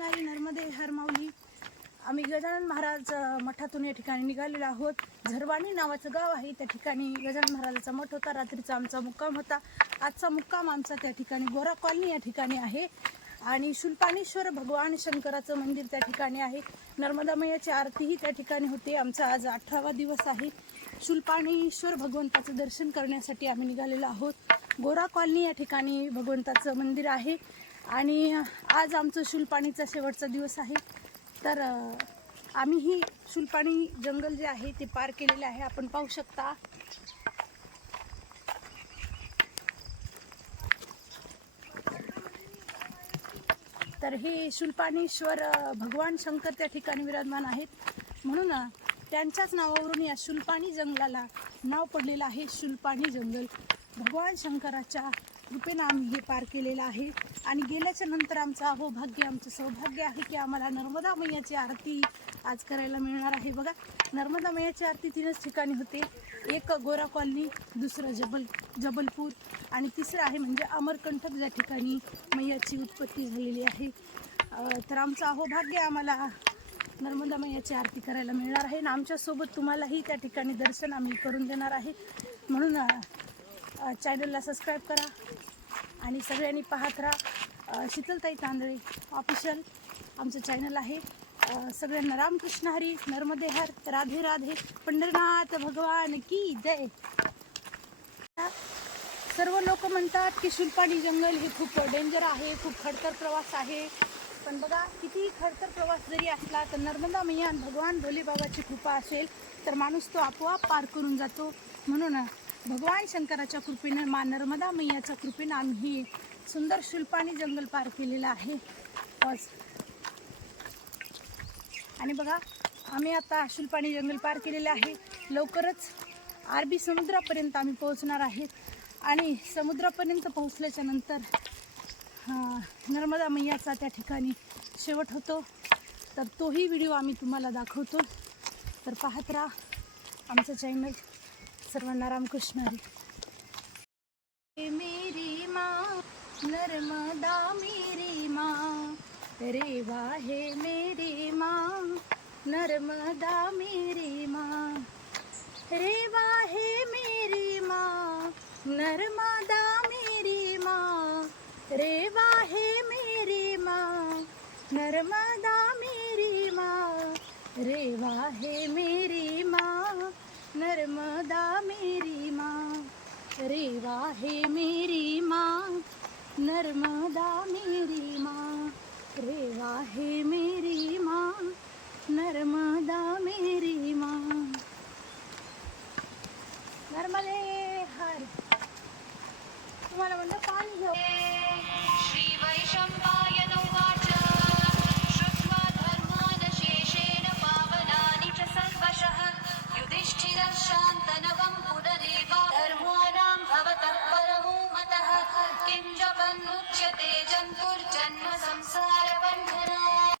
नर्मदे हर माऊली. आम्ही गजानन महाराज मठातून या ठिकाणी निघालेलो आहोत. झरवाणी नावाचं गाव आहे, त्या ठिकाणी गजानन महाराजाचा मठ होता. रात्रीचा आमचा मुक्काम होता. आजचा मुक्काम आमचा त्या ठिकाणी गोरा कॉलनी या ठिकाणी आहे आणि शूलपाणेश्वर भगवान शंकराचं मंदिर त्या ठिकाणी आहे. नर्मदा मैयाची आरतीही त्या ठिकाणी होते. आमचा आज 18वा दिवस आहे. शूलपाणेश्वर भगवंताचं दर्शन करण्यासाठी आम्ही निघालेलो आहोत. गोरा कॉलनी या ठिकाणी भगवंताचं मंदिर आहे आणि आज आमचं शूलपाणीचा शेवटचा दिवस आहे. तर आम्ही ही शूलपाणी जंगल जे आहे ते पार केलेले आहे. आपण पाहू शकता. तर हे शूलपाणेश्वर भगवान शंकर त्या ठिकाणी विराजमान आहेत, म्हणून त्यांच्याच नावावरून या शूलपाणी जंगलाला नाव पडलेलं आहे, शूलपाणी जंगल. भगवान शंकराच्या कृपेने आम्ही हे पार केलेलं आहे आणि गेल्याच्या नंतर आमचं अहोभाग्य, आमचं सौभाग्य आहे की आम्हाला नर्मदा मैयाची आरती आज करायला मिळणार आहे. बघा, नर्मदा मैयाची आरती 3च ठिकाणी होते. एक गोरा कॉलनी, दुसरं जबलपूर आणि तिसरं आहे म्हणजे अमरकंटक, ज्या ठिकाणी मैयाची उत्पत्ती झालेली आहे. तर आमचं अहोभाग्य, आम्हाला नर्मदा मैयाची आरती करायला मिळणार आहे आणि आमच्यासोबत तुम्हालाही त्या ठिकाणी दर्शन आम्ही करून देणार आहे. म्हणून चॅनलला सबस्क्राईब करा आणि सगळ्यांनी पाहत राहा. शीतलताई तांदळे ऑफिशियल आमचं चॅनल आहे. सगळ्यांना रामकृष्ण हरी, नर्मदे हर, राधे राधे, पंढरनाथ भगवान की जय. सर्व लोक म्हणतात की शूलपाणी जंगल हे खूप डेंजर आहे, खूप खडतर प्रवास आहे. पण बघा, किती खडतर प्रवास जरी असला तर नर्मदा मैया आणि भगवान भोलेबाबाची कृपा असेल तर माणूस तो आपोआप पार करून जातो. म्हणून भगवान शंकराच्या कृपेने, मा नर्मदा मैयाच्या कृपेने आम्ही सुंदर शूलपाणी जंगल पार केलेलं आहे. आणि बघा, आम्ही आता शूलपाणी जंगल पार केलेलं आहे. लवकरच अरबी समुद्रापर्यंत आम्ही पोहोचणार आहेत आणि समुद्रापर्यंत पोहोचल्याच्या नंतर नर्मदा मैयाचा त्या ठिकाणी शेवट होतो. तर तोही व्हिडिओ आम्ही तुम्हाला दाखवतो. तर पाहत राहा आमचं चॅनल. सर्वांना रामकृष्ण हरी. मेरी माँ नर्मदा मेरी माँ, रेवा है मेरी माँ नर्मदा मेरी माँ, रेवा है मेरी माँ नर्मदा मेरी माँ, रेवा है मेरी माँ नर्मदा मेरी माँ, रेवा है मेरी माँ नर्मदा मेरी माँ, रेवा है मेरी माँ नर्मदा मेरी माँ, रेवा है मेरी माँ नर्मदा मेरी माँ. नर्मदे हर. तुम्हाला म्हणलं पाणी घेऊ. श्री वैशंपायन उवाच श्रुत्वा धर्मान् शेषेण पावनानि च सर्वशः युधिष्ठिरः शान्तनवं पुनरेव धर्माणां भवतः परमो मतः किं जपन्मुच्यते जन्तुर्जन्म संसारबन्धनात्.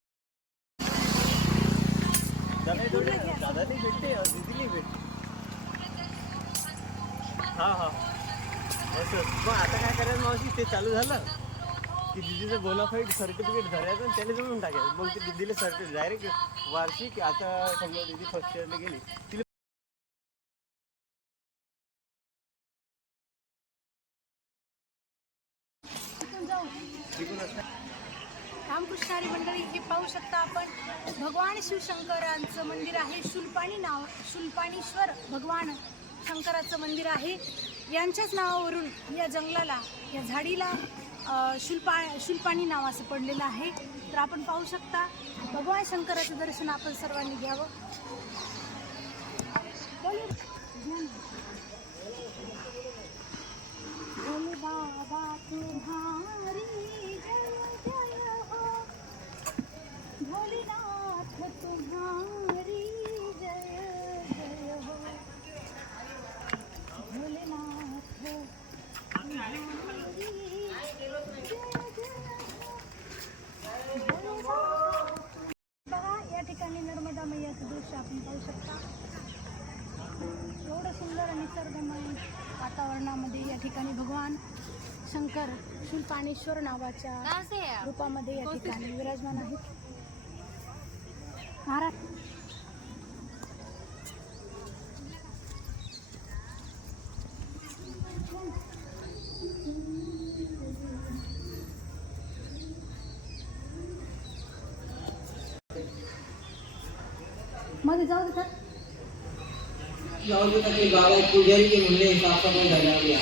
दादा नहीं भेटते और दीदी नहीं भेटते. हां असं मग आता काय करायचं मावशी, ते चालू झालं की दीदीचं बोनाफाईड सर्टिफिकेट धरायचं आणि त्याने जळून टाकायचं. मग ते दीदीला सर्टिफिकेट डायरेक्ट वार्षिक. आता समजा दीदी फर्स्ट इयरला गेली, तिला रामकृष्ण हरी मंडळी, हे पाहू शकता आपण. भगवान शिवशंकरांचं मंदिर आहे. शूलपाणेश्वर भगवान शंकराचं मंदिर आहे. यांच्याच नावावरून या जंगलाला, या झाडीला शूलपाणी नाव असं पडलेलं आहे. तर आपण पाहू शकता. भगवान शंकराचं दर्शन आपण सर्वांनी घ्यावं. भोले बाबा तुम्हारी जय जय हो, भोलेनाथ तुम्हारी जय जय हो, भोलेनाथ तुम्हारी जय जय हो. बघा, या ठिकाणी नर्मदा मैयाचं दृश्य आपण पाहू शकता. एवढं सुंदर आणि निसर्गमय वातावरणामध्ये या ठिकाणी भगवान शंकर शूलपाणेश्वर नावाच्या रूपामध्ये या ठिकाणी विराजमान आहेत. महाराज मध्ये जाऊ देतात. गावात पुजारी म्हणले साफसफाई झाली.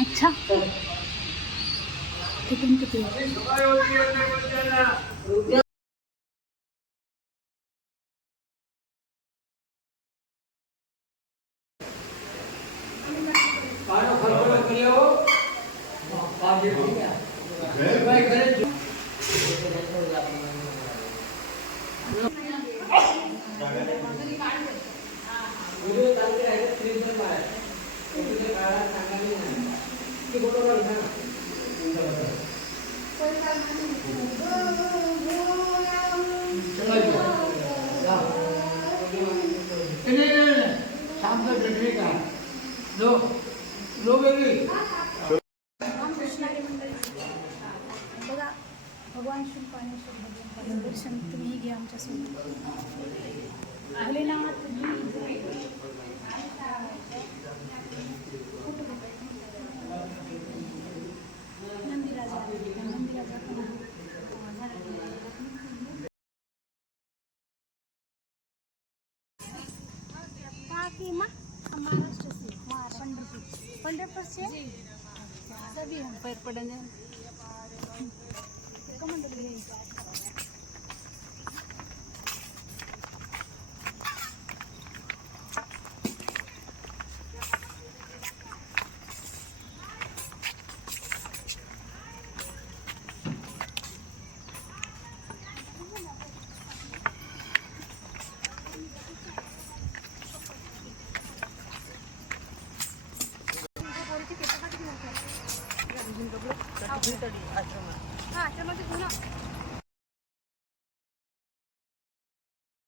अच्छा किती किती कृष्णारी मंडळी बघा, भगवान शूलपाणेश्वर भगवंताचं दर्शन तुम्ही घ्या आमच्यासोबत. भोलेनाथ नंदीराजा नंदीराजा पण काकी माँ महाराष्ट्र से पंद्रह से सभी हम पैर पड़ने कमांडर गए. हाँ,